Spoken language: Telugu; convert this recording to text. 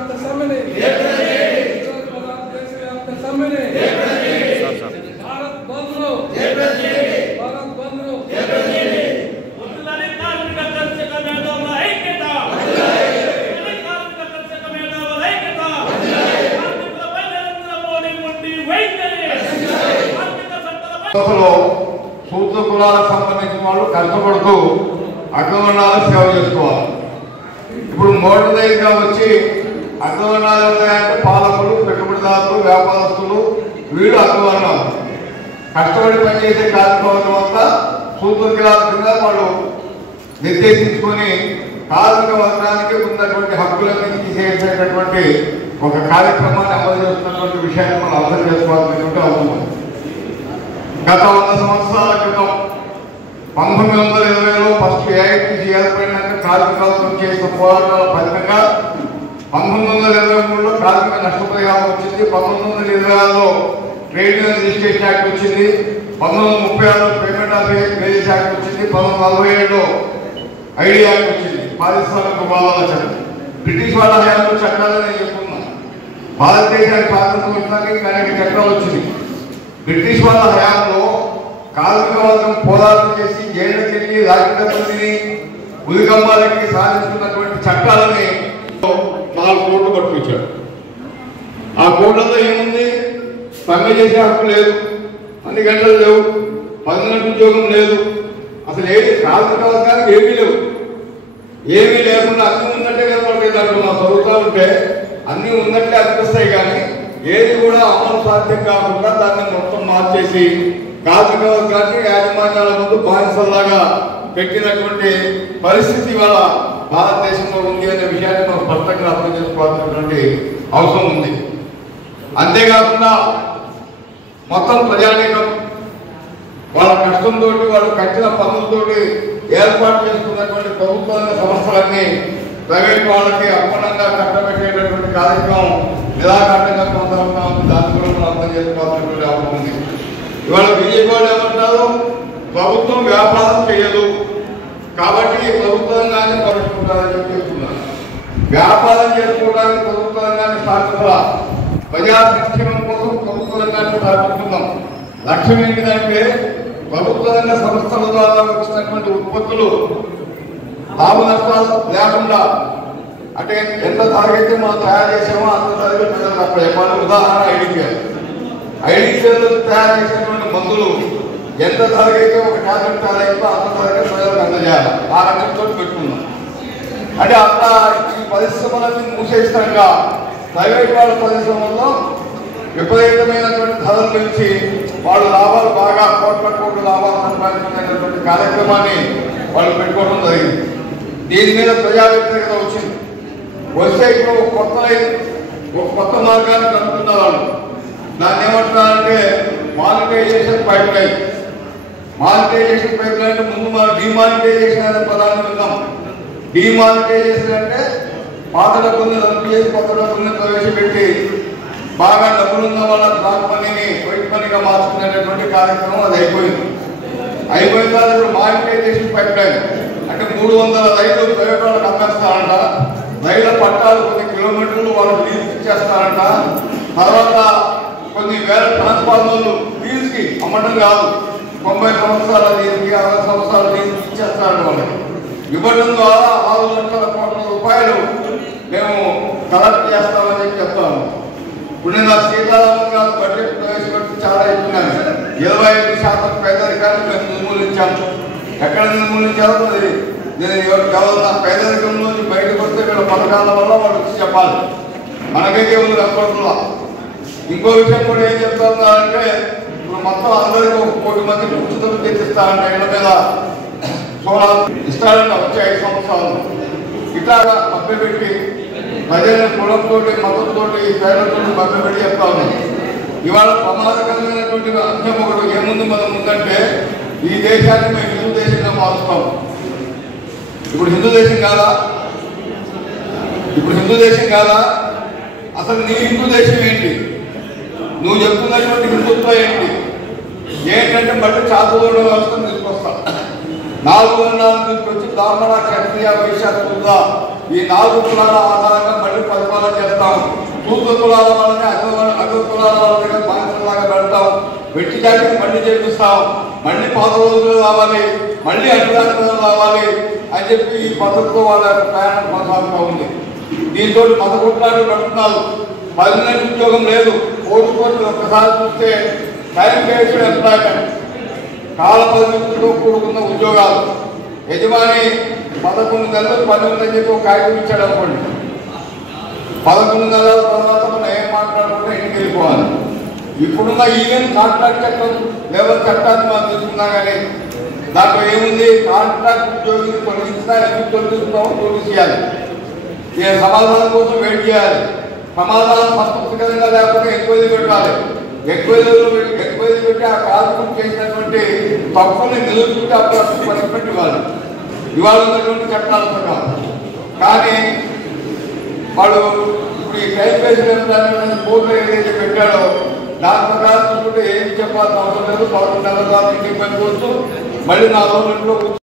దేశవ్యాప్త సమ్మెని దేశవ్యాప్త సమ్మెని భారత్ బంద్ లో భారత్ బంద్ లో సూత్ర కులాలకు సంబంధించిన వాళ్ళు కష్టపడుతూ అగ్రవర్ణాలకు సేవ చేసుకోవాలి. ఇప్పుడు మోడర్నైజ్గా వచ్చి అగ్రవర్ణాలు ఉన్నాయంటే పాలకులు, పెట్టుబడిదారులు, వ్యాపారస్తులు, వీళ్ళు అగ్రవర్ణాలు. కష్టపడి పనిచేసే కార్యక్రమం అంతా సూత్ర కులాల కింద వాళ్ళు నిర్దేశించుకొని కార్మిక వర్గానికి ఉన్నటువంటి హక్కులన్నీ తీసేసేటటువంటి ఒక కార్యక్రమాన్ని అమలు చేస్తున్నటువంటి విషయాన్ని మనం అర్థం చేసుకోవాల్సినటువంటి అవసరం ఉంది. గత 100 సంవత్సరాల క్రితం 1920లో ఫస్ట్ ఏఐటీసీ ఏర్పడినాక కార్మికులతో చేసిన పోరాటాల ఫలితంగా 1923లో కార్మిక నష్టపరిహారం వచ్చింది. 1926లో ట్రేడ్ యూనియన్ రిజిస్ట్రేషన్ యాక్ట్ వచ్చింది. 1936లో పేమెంట్ ఆఫ్ వేజెస్ యాక్ట్ వచ్చింది. 1947లో ఐడి యాక్ట్ వచ్చింది, పారిశ్రామిక ఉపాధుల చట్టం. బ్రిటిష్ వాళ్ళ హయాంలో చట్టాలని నేను చెప్తున్నాను. భారతదేశానికి స్వాతంత్రం వచ్చినాక ఇంకా అనేక చట్టాలు వచ్చింది. బ్రిటిష్ వాళ్ళ హయాంలో కార్మిక వర్గం పోరాటం చేసి జైళ్ళకి వెళ్ళి రాజకీయ ఉదిగమ్మాలకి సాధించుకున్నటువంటి చట్టాలని 4 కోట్లు పట్టుకొచ్చాడు. ఆ కోట్లతో ఏముంది? సమ్మె చేసే హక్కు లేదు, అన్ని గంటలు లేవు, 10 గంటల ఉద్యోగం లేదు, అసలు ఏది కార్మిక వర్గానికి ఏమీ లేవు. ఏమీ లేకుండా అన్ని ఉన్నట్టే కనపడలేదు అంటున్నా. చదువుతా ఉంటే అన్ని ఉన్నట్లే అనిపిస్తాయి, కానీ ఏది కూడా అమలు సాధ్యం కాకుండా దాన్ని మొత్తం మార్చేసి కార్మిక వర్గాన్ని యాజమాన్యాల ముందు బానిసల్లాగా పెట్టినటువంటి పరిస్థితి వాళ్ళ భారతదేశంలో ఉంది అనే విషయాన్ని మనం స్పష్టంగా అర్థం చేసుకోవాల్సినటువంటి అవసరం ఉంది. అంతేకాకుండా మొత్తం ప్రజానీకం వాళ్ళ కష్టంతో, వాళ్ళు కట్టిన పనులతోటి ఏర్పాటు చేసుకున్నటువంటి ప్రభుత్వ సంస్థలన్నీ ప్రైవేట్ వాళ్ళకి అప్పనంగా కట్టబెట్టేటటువంటి కార్యక్రమం నిరాఘాటంగా కొనసాగుతా ఉంది. దాన్ని కూడా మనం అర్థం చేసుకోవాల్సినటువంటి అవసరం ఉంది. ఇవాళ బీజేపీ వాళ్ళు ఏమంటారు? ప్రభుత్వం వ్యాపారం చేయదు కాబట్టి ప్రభుత్వ రంగాన్ని పరుచుకుంటారని చెప్పి చెప్తున్నారు. వ్యాపారం చేసుకోవడానికి ప్రభుత్వ రంగాన్ని స్థాపించాల, ప్రజా సంక్షేమం కోసం ప్రభుత్వ రంగాన్ని స్థాపించుకుందాం. లక్ష్యం ఏంటిదంటే ప్రభుత్వ రంగ సంస్థల ద్వారా వచ్చినటువంటి ఉత్పత్తులు లాభ నష్టాలు లేకుండా, అంటే ఎంత ధరకైతే మనం తయారు చేసామో అంత ధరగా ప్రజలకు అక్కడ చెప్పాలి. ఉదాహరణ ఐడికేలో తయారు చేసినటువంటి మందులు ఎంత ధరకైతే ఒక ట్యాబ్లెట్ తయారైతే అంత ధరగా ప్రజలకు అందజేయాలి. ఆ రకంతో పెట్టుకున్నాం. అంటే అట్లా ఈ పరిశ్రమలన్నీ మూసేస్తాగా ప్రైవేట్ వాళ్ళ పరిశ్రమల్లో విపరీతమైనటువంటి ధరలు పెంచి వాళ్ళు లాభాలు బాగా కోట్ల లాభాలు సంపాదించుకునేటువంటి కార్యక్రమాన్ని వాళ్ళు పెట్టుకోవడం జరిగింది. దీని మీద ప్రజా వ్యతిరేకత వచ్చింది. వస్తే ఇప్పుడు ఒక కొత్త మార్గాన్ని కనుక్కున్న వాళ్ళు దాన్ని ఏమంటున్నారంటే monetization pipeline. Monetization pipeline ముందు మనం డిమానిటైజేషన్ అనే పదాన్ని విన్నాం. డిమానిటైజేషన్ అంటే పాత డబ్బుల్ని రద్దు చేసి కొత్త డబ్బుల్ని ప్రవేశపెట్టి బాగా డబ్బులున్న వాళ్ళ బ్లాక్ మనీని వైట్ మనీగా మార్చుకునేటటువంటి కార్యక్రమం అది అయిపోయింది. అయిపోయిన తర్వాత ఇప్పుడు మానిటైజేషన్ పైప్ లైన్ అంటే 300 రైళ్లు ప్రైవేట్ వాళ్ళకి అమ్మేస్తారంట. రైళ్ల పట్టాలు కొన్ని కిలోమీటర్లు వాళ్ళకి లీజ్ ఇచ్చేస్తారంట. తర్వాత కొన్ని వేల ట్రాన్స్ఫార్మర్లు లీజ్కి అమ్మడం కాదు, 90 సంవత్సరాల లీజ్కి 60 సంవత్సరాల లీజ్కి ఇచ్చేస్తారంట. వాళ్ళకి ఇవ్వడం ద్వారా 6 లక్షల కోట్ల రూపాయలు మేము కలెక్ట్ చేస్తామని చెప్పి చెప్తాము. ఇప్పుడు నేను సీతారామన్ గారు బడ్జెట్ ప్రవేశపెట్టి చాలా ఇస్తున్నాను. 25% పేదరికాన్ని మేము నిర్మూలించాము. ఎక్కడ నిర్మూలించాలో అది నేను ఎవరు పేదరికంలోంచి బయటకు వస్తే వీళ్ళ పథకాల వల్ల వాళ్ళు వచ్చి చెప్పాలి. మనకైతే ఉంది రెస్పాన్స్లో. ఇంకో విషయం కూడా ఏం చెప్తున్నారంటే ఇప్పుడు మొత్తం అందరికీ 1 కోటి మందికి ఉచితం తెచ్చిస్తారంట. ఇళ్ళ మీద సోలార్ ఇస్తారంట వచ్చే 5 సంవత్సరాలు. ఇట్లా మభ్యపెట్టి ప్రజల కులంతో మతంతో పేదలతో మభ్యపెట్టి చెప్తా ఉన్నాయి. ఇవాళ ప్రమాదకరమైనటువంటి అంశం ఒకటి ఏముంది మనం ముందంటే ఈ దేశాన్ని మేము హిందూ దేశంగా మారుస్తాం. ఇప్పుడు హిందూ దేశం కాదా? అసలు నీ హిందూ దేశం ఏంటి? నువ్వు చెప్తున్నటువంటి హిందుత్వం ఏంటంటే బట్టి చాతుర్వర్ణ వ్యవస్థను తీసుకొస్తాం. 4 వర్ణాలను తీసుకొచ్చి బ్రాహ్మణ, క్షత్రియ, వైశ్య, శూద్ర ఈ 4 కులాల ఆధారంగా మళ్ళీ పరిపాలన చేస్తాం. సూత్ర కులాల వాళ్ళని అగ్ర కులాల వాళ్ళ దగ్గర బాధ్యతలాగా పెడతాం. వెట్టి జాతిని మళ్ళీ చేపిస్తాం. మళ్ళీ పాత రోజులు రావాలి, మళ్ళీ అడ్డాలు రావాలి అని చెప్పి ఈ పద్ధతితో వాళ్ళ ప్రయాణం కొనసాగుతూ ఉంది. దీంతో మత కుట్లాలు నడుపుతున్నారు. పర్మనెంట్ ఉద్యోగం లేదు. కోర్టు ఒక్కసారి చూస్తే టైం బేస్డ్ ఎంప్లాయ్మెంట్, కాల పరిమితులతో కూడుకున్న ఉద్యోగాలు. యజమాని 11 నెలలు పని ఉందని చెప్పి ఒక కాగితం ఇచ్చాడు అనుకోండి, 11 నెలల తర్వాత మనం ఏం మాట్లాడుకుంటే ఇంటికి వెళ్ళిపోవాలి. ఇప్పుడున్న ఈవెన్ కాంట్రాక్ట్ చట్టం, లేబర్ చట్టాన్ని మనం తీసుకున్నా కానీ దాంట్లో ఏముంది? కాంట్రాక్ట్ ఉద్యోగిని తొలగించినా ఎందుకు తొలగిస్తున్నామో తొలగించాలి. ఏ సమాధానం కోసం వెయిట్ చేయాలి. సమాధానం సంతృప్తికరంగా లేకపోతే ఎంక్వైరీ పెట్టాలి. ఎంక్వైరీ పెట్టి ఆ కార్మికులు చేసినటువంటి తప్పుని నిలుపుకుంటే అప్పుడు పనిష్మెంట్ ఇవ్వాలి. ఇవాళ ఉన్నటువంటి చట్టాల ప్రకారం. కానీ వాడు ఇప్పుడు ఈ టైం బేస్డ్ ఎంప్లాయ్మెంట్ కోర్టులో ఏదైతే పెట్టాడో దాని ప్రకారం చూసుకుంటే ఏం చెప్పాల్సిన అవసరం లేదు. 11 నెలల తర్వాత ఇంటికి పనిపోవచ్చు, మళ్ళీ 4 రోజుల్లో